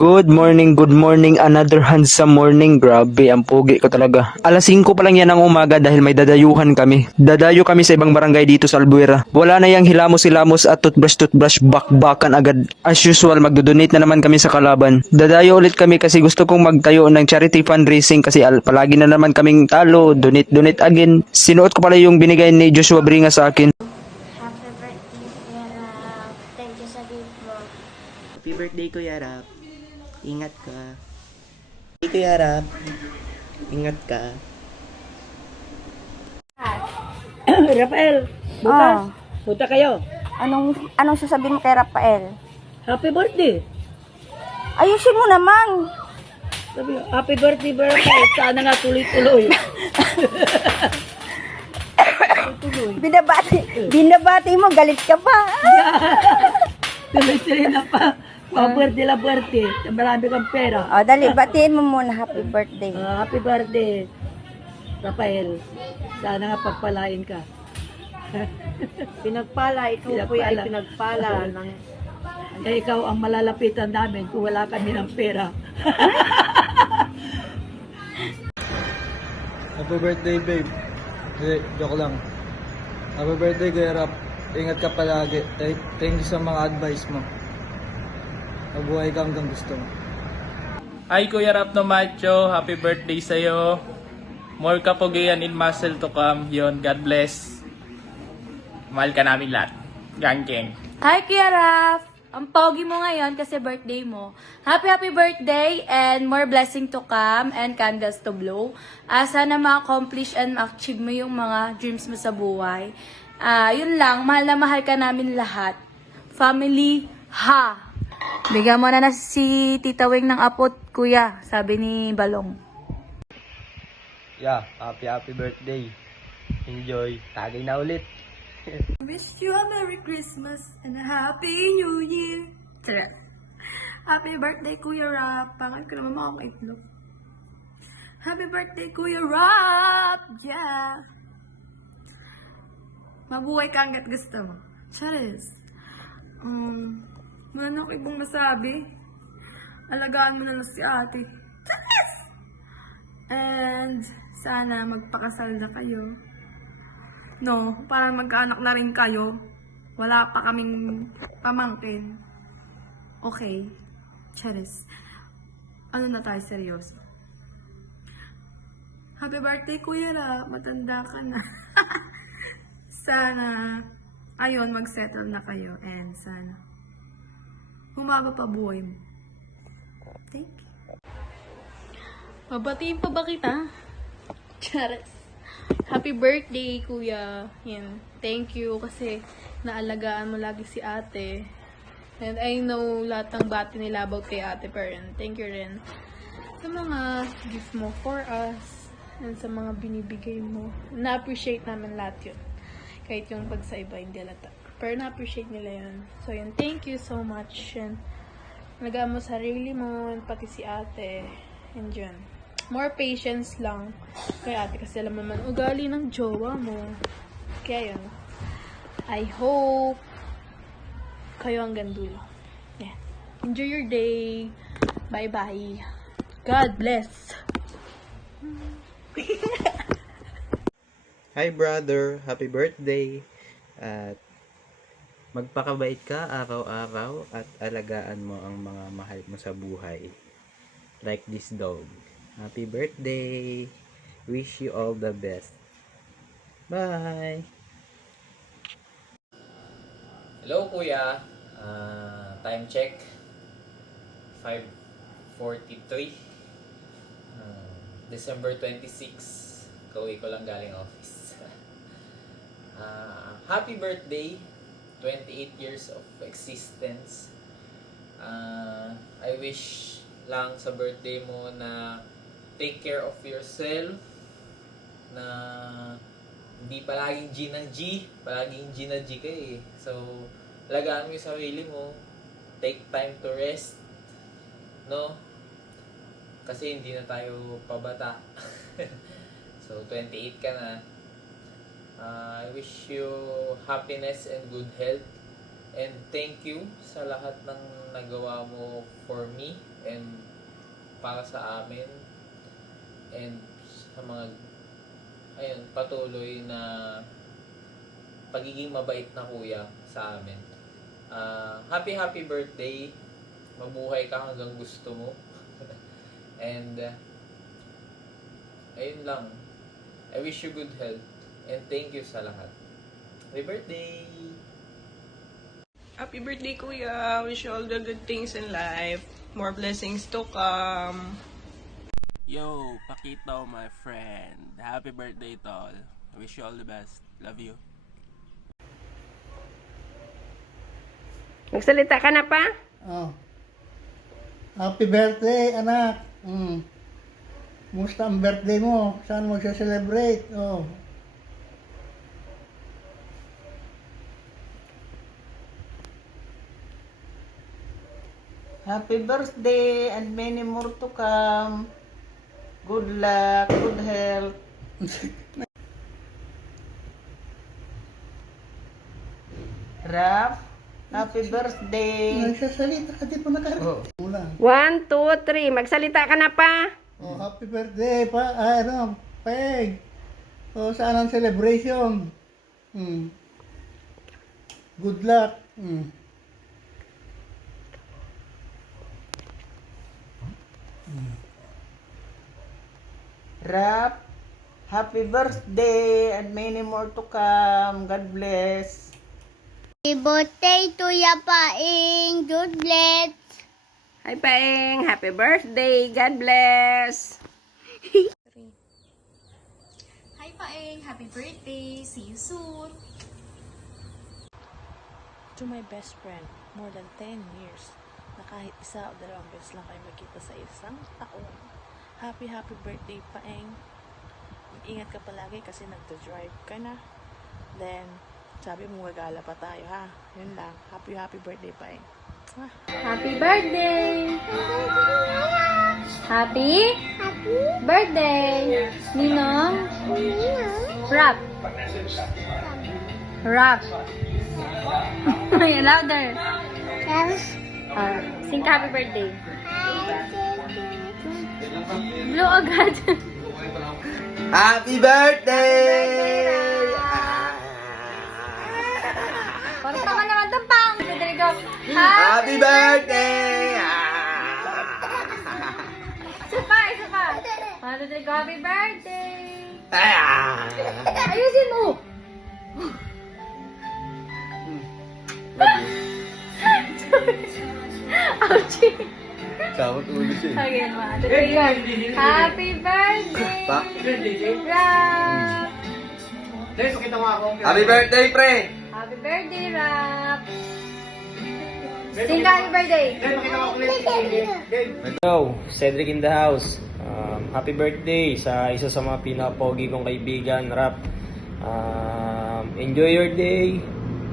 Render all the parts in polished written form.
Good morning, another handsome morning. Grabe, ang pogi ko talaga. Alas 5 pa lang yan ng umaga dahil may dadayuhan kami. Dadayo kami sa ibang barangay dito sa Albuera. Wala na yang hilamos-hilamos at toothbrush, bakbakan agad. As usual, magdodonate na naman kami sa kalaban. Dadayo ulit kami kasi gusto kong magtayo ng charity fundraising kasi palagi na naman kaming talo, donate again. Sinuot ko pala yung binigay ni Joshua Bringa sa akin. Happy birthday, Kuya Rap. Thank you sa gift mo. Happy birthday, Kuya Rap. Ingat ka. Happy Kuya Rap. Ingat ka. Rafael, bukas. Punta kayo. Anong sasabihin mo kay Rafael? Happy birthday. Ayusin mo naman. Sabi, happy birthday, Rafael. Sana nga tuloy-tuloy. Binabati mo, galit ka pa. Tuloy-tuloy na pa. Pa-birthday la birthday. Marami kang pera. O, dali, batiin mo muna happy birthday. Happy birthday, Rafael. Sana nga pagpalain ka. Pinagpala, ikaw po ay pinagpala ng Eh, ikaw ang malalapitan namin kung wala kami ng pera. Happy birthday, babe. Hindi, joke lang. Happy birthday, Kuya Rap. Ingat ka palagi. Thank you sa mga advice mo. Mabuhay ka hanggang gusto mo. Hi Kuya Rap no Macho, happy birthday sa'yo. More kapugian in muscle to come. Yon, God bless. Mahal ka namin lahat. Gang. Hi Kuya Raf! Ang pogi mo ngayon kasi birthday mo. Happy birthday and more blessing to come and candles to blow. Sana ma-accomplish and ma-achieve mo yung mga dreams mo sa buhay. Yun lang, mahal na mahal ka namin lahat. Family, ha! Bigyan mo na si Tita Wing ng apot, kuya, sabi ni Balong. Yeah, happy birthday. Enjoy. Tagay na ulit. Wish you a Merry Christmas and a Happy New Year. Tara. Happy birthday, Kuya Rap. Pangal ko naman mga itlog. Happy birthday, Kuya Rap! Yeah! Mabuhay ka hanggat gusto mo. Charis. Ano ko ibang masabi? Alagaan mo na lang si ate. Charis! And sana magpakasal na kayo. No, para magkaanak na rin kayo. Wala pa kaming pamangkin. Okay. Charis. Ano na tayo seryoso? Happy birthday, Kuya Ra. Matanda ka na. Sana, ayun, mag-settle na kayo. And sana, humaba pa buhay mo. Thank you. Mabatiin pa ba kita? Charis. Happy birthday, kuya. Yan. Thank you kasi naalagaan mo lagi si ate. And I know lahat ng bati nila about kay ate, pero thank you rin sa mga gift mo for us and sa mga binibigay mo. Na-appreciate namin lahat yun. Kahit yung pag sa iba, hindi halata. Pero na-appreciate nila yun. So yun, thank you so much. And alagaan mo sarili mo, pati si ate. And yun. More patience lang kay ate kasi alam naman ugali ng jowa mo. Kaya yun. I hope kayo hanggang dulo. Yeah. Enjoy your day. Bye-bye. God bless. Hi brother, happy birthday. At magpakabait ka araw-araw at alagaan mo ang mga mahal mo sa buhay. Like this dog. Happy birthday. Wish you all the best. Bye. Hello Kuya. Time check. 5:43. December 26. Kauwi ko lang galing office. Happy birthday. 28 years of existence. I wish lang sa birthday mo na take care of yourself, na hindi palaging G ng G, palaging G na G ka eh. So, alagaan mo yung sarili mo, take time to rest, no? Kasi hindi na tayo pabata. So, 28 ka na. I wish you happiness and good health. And thank you sa lahat ng nagawa mo for me. and para sa amin and sa mga patuloy na pagiging mabait na kuya sa amin. Happy birthday. Mabuhay ka hanggang gusto mo. And ayun lang. I wish you good health and thank you sa lahat. Happy birthday! Happy birthday, Kuya. Wish you all the good things in life. More blessings to come. Yo, Pakito, my friend. Happy birthday, tol. I wish you all the best. Love you. Magsalita ka na pa? Oh. Happy birthday, anak. Musta ang birthday mo? Saan mo siya celebrate? Oh. Happy birthday and many more to come. Good luck, good health. Raf, happy birthday. Nagsasalita ka, di pa nakarinig. Ulan. 1, 2, 3. Magsalita ka na pa. Oh, happy birthday pa, Peg. Oh, saan ang celebration? Good luck. Raf, happy birthday and many more to come. God bless. Happy birthday to ya, Paing. Good bless. Hi, Paeng. Happy birthday. God bless. Hi Paeng, happy birthday. See you soon. To my best friend, more than 10 years, na kahit isa o dalawang beses lang kayo magkita sa isang taon. Happy birthday, Paeng. Ingat ka palagi kasi nagdo-drive ka na. Then, sabi mo gagala pa tayo, ha? Yun lang. Happy birthday, Paeng. Happy birthday! Happy birthday! Ninong? Rap! Rap! Louder! Sing ka happy birthday. Blow agad. Happy birthday! Parang ka naman tampang. Rodrigo. Happy birthday! Isa pa. Rodrigo, happy birthday. Ayusin mo. Ouchie. Sawat ulo siya. Again, Rodrigo. Happy birthday. Pa? Rap. Happy birthday, pre! Happy birthday, Rap. Sing ka happy birthday. Hello, Cedric in the house. Happy birthday sa isa sa mga pinapogi kong kaibigan, Rap. Enjoy your day.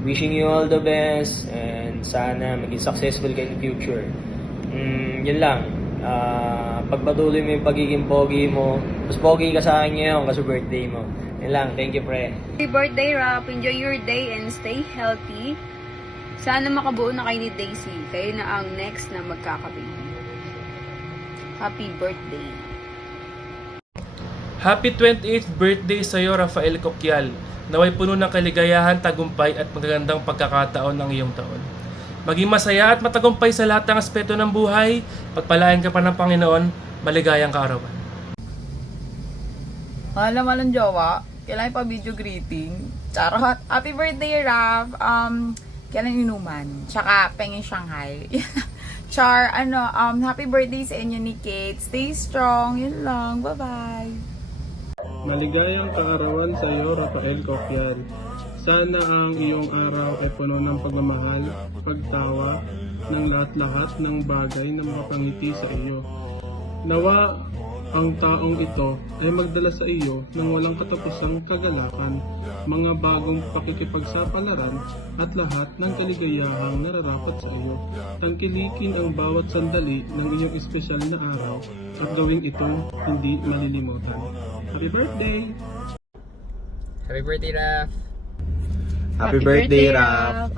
Wishing you all the best and sana maging successful ka in the future. Yun lang. Pagpatuloy mo yung pagiging pogi mo. Mas pogi ka sa akin ngayon kasi birthday mo. Yun lang. Thank you, pre. Happy birthday, Rap. Enjoy your day and stay healthy. Sana makabuo na kayo ni Daisy. Kayo na ang next na magkakababy. Happy birthday. Happy 28th birthday sa iyo, Rafael Coquial. Naway puno ng kaligayahan, tagumpay at magagandang pagkakataon ng iyong taon. Maging masaya at matagumpay sa lahat ng aspeto ng buhay. Pagpalain ka pa ng Panginoon, maligayang kaarawan. Walang jowa. Kailangan pa video greeting. Charot. Happy birthday, Raf. Kailan inuman. Tsaka pengin Shanghai. Char, happy birthday sa inyo ni Kate. Stay strong. Yun lang. Bye-bye. Maligayang kaarawan sa iyo, Rafael Coquial. Sana ang iyong araw ay puno ng pagmamahal, pagtawa, ng lahat-lahat ng bagay na makapangiti sa iyo. Nawa ang taong ito ay magdala sa iyo ng walang katapusang kagalakan, mga bagong pakikipagsapalaran at lahat ng kaligayahang nararapat sa iyo. Tangkilikin ang bawat sandali ng iyong espesyal na araw at gawing itong hindi malilimutan. Happy birthday! Happy birthday, Raf! Happy birthday, Raf!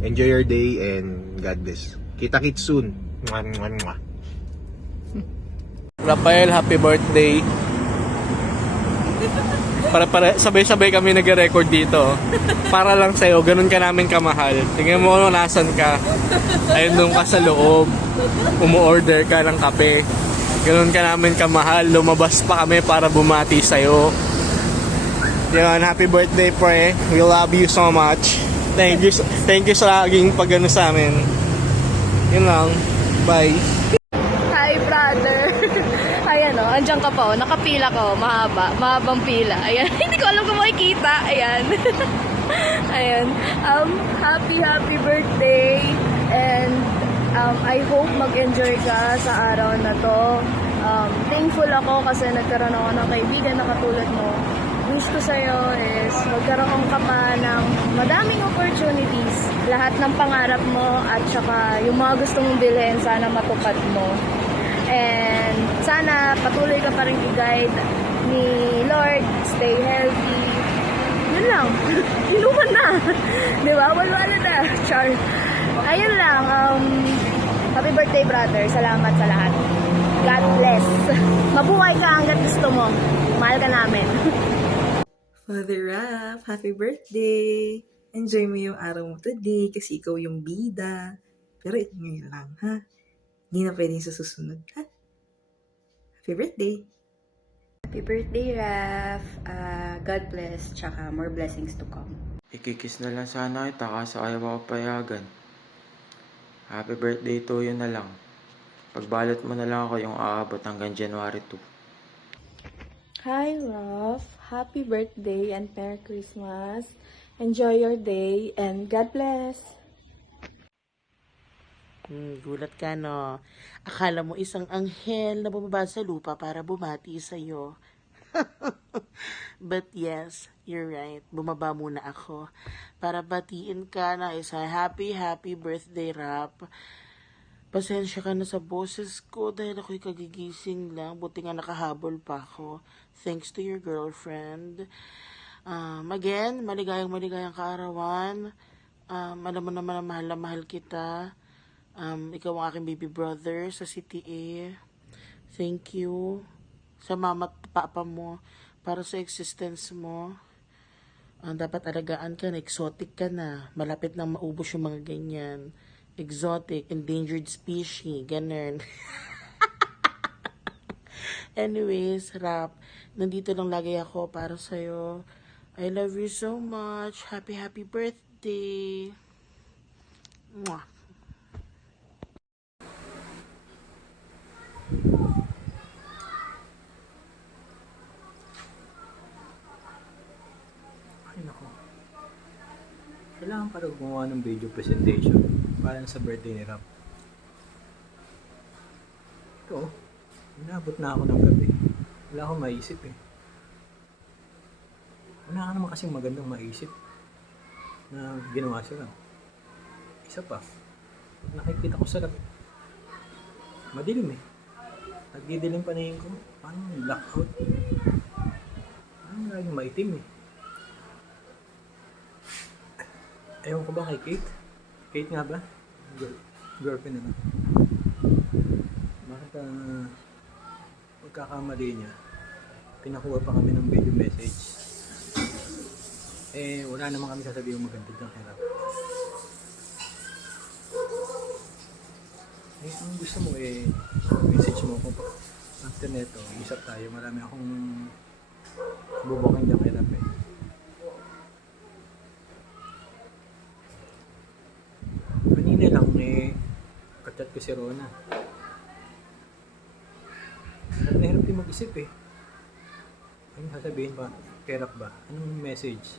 Enjoy your day and God bless. Kita-kits soon. Mwah, mwah, mwah. Rafael, happy birthday. Para sabay-sabay kami nagre-record dito. Para lang sa'yo, ganun ka namin kamahal. Tingnan mo kung nasan ka. Ayun doon ka sa loob. Umu-order ka ng kape. Ganun ka namin kamahal. Lumabas pa kami para bumati sa'yo. Yan, happy birthday, pre. We love you so much. Thank you sa laging pag-ano sa amin. Yun lang. Bye. Hi, brother. Ayan o, andyan ka pa o. Nakapila ka o. Mahabang pila. Ayan. Hindi ko alam kung makikita. Ayan. Ayan. Happy birthday. And I hope mag-enjoy ka sa araw na to. Thankful ako kasi nagkaroon ako ng kaibigan na katulad mo. Wish ko sa'yo is magkaroon ka pa ng madaming opportunities. Lahat ng pangarap mo at saka yung mga gusto mong bilhin, sana matupad mo. And sana patuloy ka pa rin i-guide ni Lord. Stay healthy. Yun lang. Inuman na. Diba? Wala na. Char. Ayun lang. Happy birthday, brother. Salamat sa lahat. God bless. Mabuhay ka hanggat gusto mo. Mahal ka namin. Father Raf, happy birthday! Enjoy mo yung araw mo today kasi ikaw yung bida. Pero ngayon lang, ha? Hindi na pwedeng sa susunod, ha? Happy birthday! Happy birthday, Raf. God bless, tsaka more blessings to come. Ikikis na lang sana kita kaso ayaw ako payagan. Happy birthday to you na lang. Pagbalot mo na lang ako yung aabot hanggang January 2. Hi, Raf. Happy birthday and Merry Christmas. Enjoy your day and God bless. Gulat ka, no? Akala mo isang anghel na bumaba sa lupa para bumati sa'yo. But yes, you're right. Bumaba muna ako para batiin ka na isa happy birthday, Rap. Pasensya ka na sa boses ko dahil ako'y kagigising lang. Buti nga nakahabol pa ako. Thanks to your girlfriend. Again, maligayang kaarawan. Alam mo naman na mahal kita. Ikaw ang aking baby brother sa CTA. Thank you sa mama at papa mo para sa existence mo. Dapat alagaan ka na, exotic ka na. Malapit nang maubos yung mga ganyan. Exotic, endangered species, ganun. Anyways, Rap, nandito lang lagi ako para sa'yo. I love you so much. Happy birthday. Mwah. Ay nako. Kailangan para gumawa ng video presentation para sa birthday ni Rap. Ito, inabot na ako ng gabi. Wala akong maisip eh. Wala ka naman kasing magandang maisip na ginawa si Rap. Isa pa, nakikita ko sa Rap, madilim eh. Nagdidilim paningin ko. Paano yung blackout? Paano laging maitim eh. Ewan ko ba kay Kate? Kate nga ba? Girlfriend na. Bakit pagkakamali niya, pinakuha pa kami ng video message. Wala naman kami sasabihin maganda ng hirap. Kung gusto mo message mo ko after neto, isap tayo. Marami akong bubuking ng hirap eh. Kanina lang kachat ko si Rona. Hirap din mag-isip eh. Anong sasabihin ba? Kerap ba? Anong message?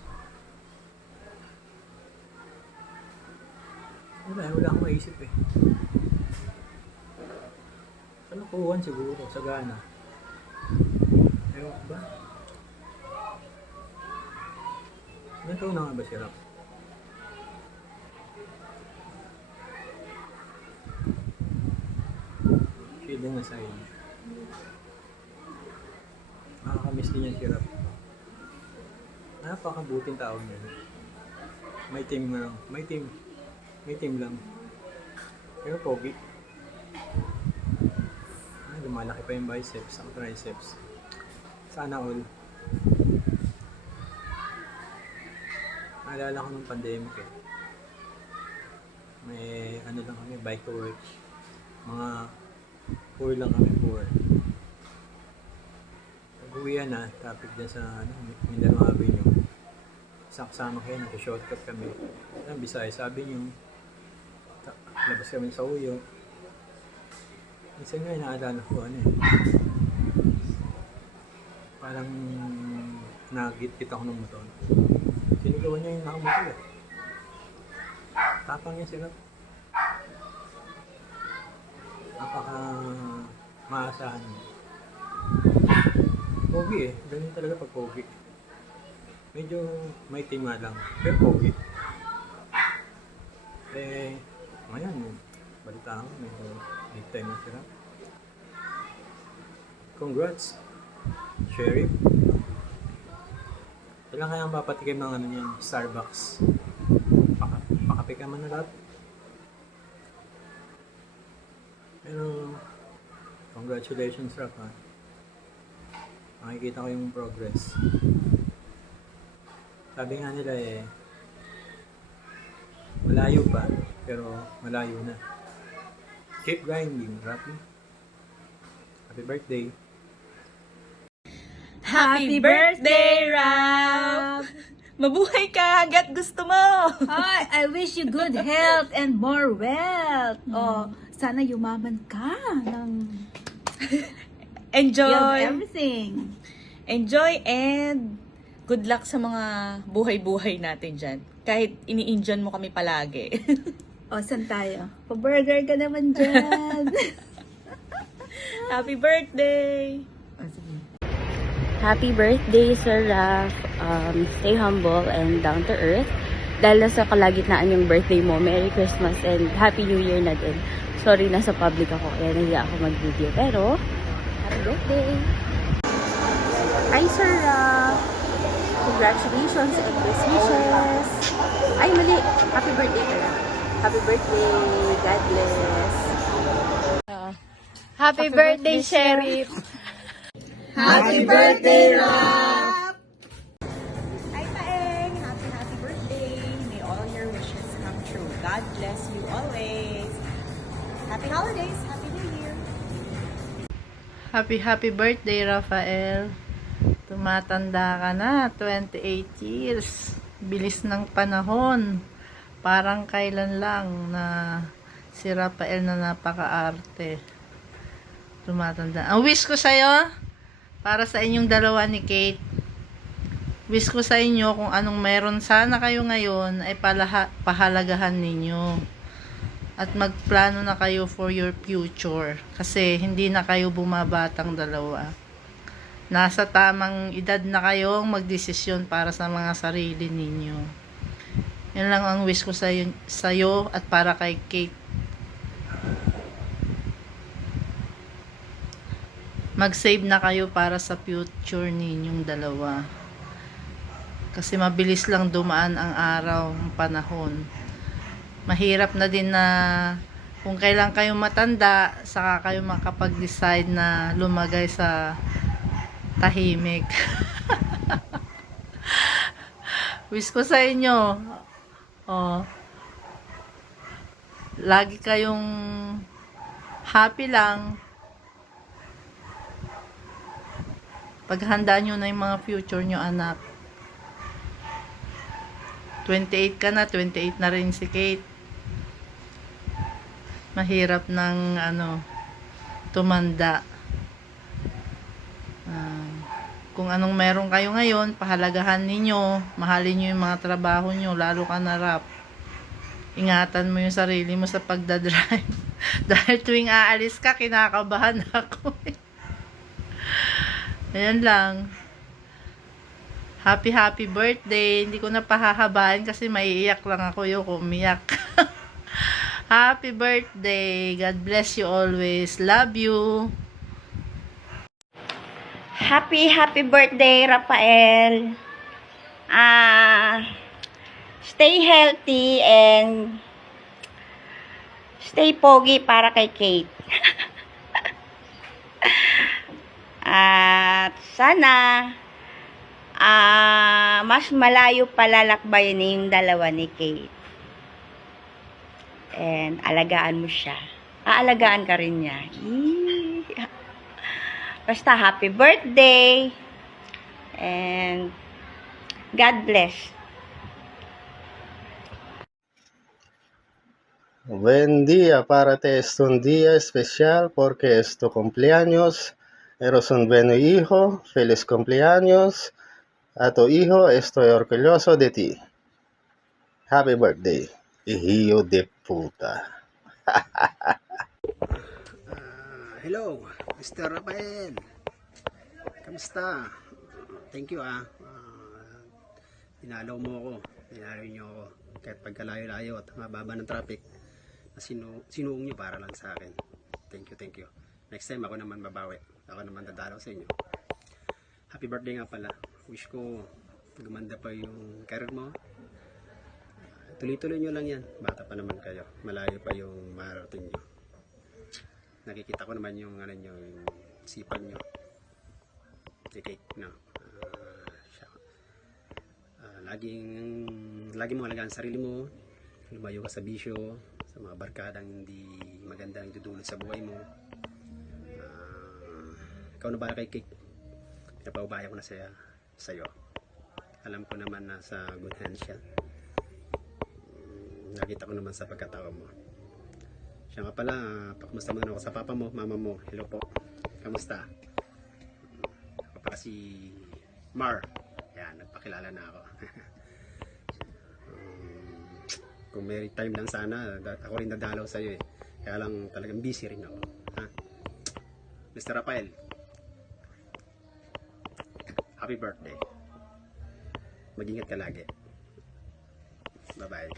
Wala akong maisip eh. Kalokohan siguro, sagana. Ewan ko ba? Ilan taon na nga ba si Rap? Feeling na sa'yo. Nakakamiss din yan si Rap. Napakabuting tao niya. May team lang. May team lang. Pero pogi. Lumalaki pa yung biceps, ang triceps. Sana all. Naalala ko nung pandemic eh. May ano lang kami, bike to work. Mga poor lang kami, poor. Nag-uwian na, topic dyan sa Mindanao Avenue. Isang kasama kayo, nag-shortcut kami. Ang Bisaya, sabi nyo, labas kami sa uyo. Minsan nga, naalala ko, parang nagit-git ako ng motor. Sinigawan niya yung nakamotor eh. Tapang niya sila. Napaka maasahan niya. Pogi eh. Ganun talaga pag pogi. Medyo may tima lang. Pero pogi. Eh, ngayon, balita ako. Medyo big time na sila. Congrats, Sheriff. Kailan kaya ang papatikim ng ano niyan? Starbucks. Pakape ka man na lahat. Pero, congratulations, Rap, ha? Makikita ko yung progress. Sabi nga nila eh, malayo pa, pero malayo na. Keep grinding, Rapi. Happy birthday. Happy birthday, Rap! Mabuhay ka hanggat gusto mo! Hi, I wish you good health and more wealth. Oh, sana yumaman ka ng Enjoy! you have everything. Enjoy and good luck sa mga buhay-buhay natin dyan. Kahit ini-enjoy mo kami palagi. O, saan tayo? Pa-burger ka naman dyan. Happy birthday! Happy birthday, Sir Raf. Stay humble and down to earth. Dahil nasa kalagitnaan yung birthday mo, Merry Christmas and Happy New Year na din. Sorry, nasa public ako, kaya nahiya ako mag-video. Pero, happy birthday! Hi, Sir Raf. Congratulations and best wishes. Ay, mali. Happy birthday pala. Happy birthday. God bless. Happy birthday, Sheriff! Happy birthday, Raf! Hi, Paeng! Happy birthday! May all your wishes come true. God bless you always. Happy holidays! Happy New Year! Happy birthday, Rafael. Tumatanda ka na, 28 years. Bilis ng panahon. Parang kailan lang na si Rafael na napaka-arte. Tumatanda. Ang wish ko sa'yo, para sa inyong dalawa ni Kate, wish ko sa inyo kung anong meron sana kayo ngayon ay pahalagahan ninyo. At magplano na kayo for your future. Kasi hindi na kayo bumabatang dalawa. Nasa tamang edad na kayong magdesisyon para sa mga sarili ninyo. Yan lang ang wish ko sa'yo at para kay Kate. Mag-save na kayo para sa future ninyong dalawa. Kasi mabilis lang dumaan ang araw, ang panahon. Mahirap na din na kung kailan kayo matanda, saka kayo makapag-decide na lumagay sa tahimik. Wish ko sa inyo, lagi kayong happy lang. Paghandaan nyo na yung mga future nyo, anak. 28 ka na, 28 na rin si Kate. Mahirap ng tumanda. Kung anong meron kayo ngayon, pahalagahan ninyo, mahalin nyo yung mga trabaho nyo, lalo ka na Rap. Ingatan mo yung sarili mo sa pagdadrive. Dahil tuwing aalis ka, kinakabahan ako. Ayan lang. Happy birthday. Hindi ko na pahahabaan kasi maiiyak lang ako yung umiyak. Happy birthday. God bless you always. Love you. Happy birthday, Rafael. Stay healthy and stay pogi para kay Kate. Sana, mas malayo palalakbayin yung dalawa ni Kate. And alagaan mo siya. Aalagaan ka rin niya. Basta happy birthday. And God bless. Buen día, para ti es un día especial porque es tu cumpleaños. Eres un buen hijo, feliz cumpleaños. A tu hijo estoy orgulloso de ti. Happy birthday, hijo de puta. Hello, Mr. Rafael. Kamusta? Thank you Dinalaw mo ako. Dinalaw niyo ako. Kahit pagkalayo-layo at mababa ng traffic. Sinuong niyo para lang sa akin. Thank you. Next time ako naman babawi. Ako naman dadalaw sa inyo. Happy birthday nga pala. Wish ko gumanda pa yung career mo. Tuloy-tuloy nyo lang yan. Bata pa naman kayo. Malayo pa yung marating nyo. Nakikita ko naman yung yung sipan nyo. Si Kate, no? Laging mo alagaan sarili mo. Lumayo ka sa bisyo, sa mga barkadang hindi maganda ang dudulot sa buhay mo. Ikaw na ba kay Kate? Pinapaubaya ko na sa'yo. Alam ko naman na sa good hands siya. Nakita ko naman sa pagkatawa mo. Siya nga pala, pakamusta mo na ako sa papa mo, mama mo. Hello po. Kamusta? Ako pala si Mar. Yan, nagpakilala na ako. Kung may time lang sana, ako rin dadalaw sa'yo eh. Kaya lang talagang busy rin ako. Ha? Mr. Rafael, happy birthday. Mag-ingat ka lagi. Bye-bye.